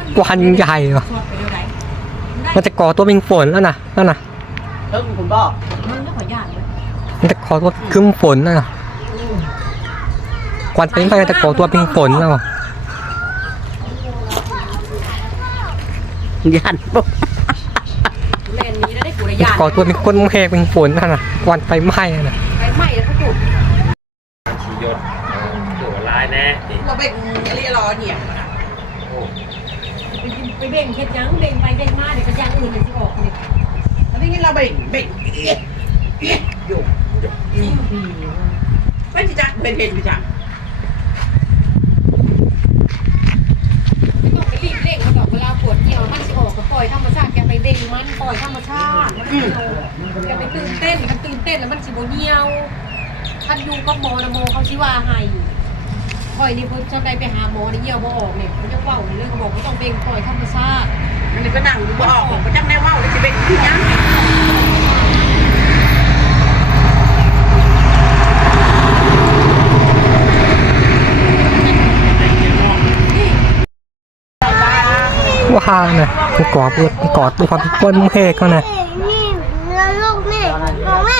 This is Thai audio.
กวันใหญ่เหรอมันจะก่อตัวเป็นฝนแล้วนะนั่นนะเพิ่งคุณบอกมันก็ขอญาตเลยมันจะก่อตัวครึ้มฝนแล้วนะควันเป็นไฟจะก่อตัวเป็นฝนแล้วยันปุ๊บแลนนี้แล้วได้กูระมันยะจะก่อตัวเป็นก้นเมฆเป็นฝนนั่นนะควันไฟไหม้น่ะไปไหม้แล้วเขาจุดขี่ยนต์ตัวร้ายแน่ดิเราเป็นอะไรรอเนี่ย ไปเบ่งเฮ็ดยังเบ่งไปเบ่งมาเดี๋ยวก็ยังอื่นเลยที่ออกเนี่ยอันนี้เราเบ่งเบ่งเอ๊ะเอ๊ะอยู่ไม่ใช่จ้ะเป็นเพนพี่จ้ะไม่ต้องไปรีบเร่งมันดอกเวลาปวดเหี่ยวมันสิออกก็ปล่อยธรรมชาติแกไปเบ่งมันปล่อยธรรมชาติมันสิเอาแกไปตื่นเต้นมันตื่นเต้นแล้วมันสิบ่เหี่ยวท่านอยู่กับหมอนะหมเขาสิว่าให้ ปล่อยนี่เพิ่นจะได้ไปหาหมอนี่เหี่ยวบ่ออกเนี่ยเขาจะเว้าเรื่องบอกว่าต้องเบ่งปล่อยธรรมชาติอันนี้ก็นั่งดูบ่ออกผมจังแน่ว่าเลยจะเบ่งที่ยังว่าน่ะมันก่อตัวมันก่อตัวความเป็นก้นเมฆแล้วนะนี่แล้วลูกนี่ของแม่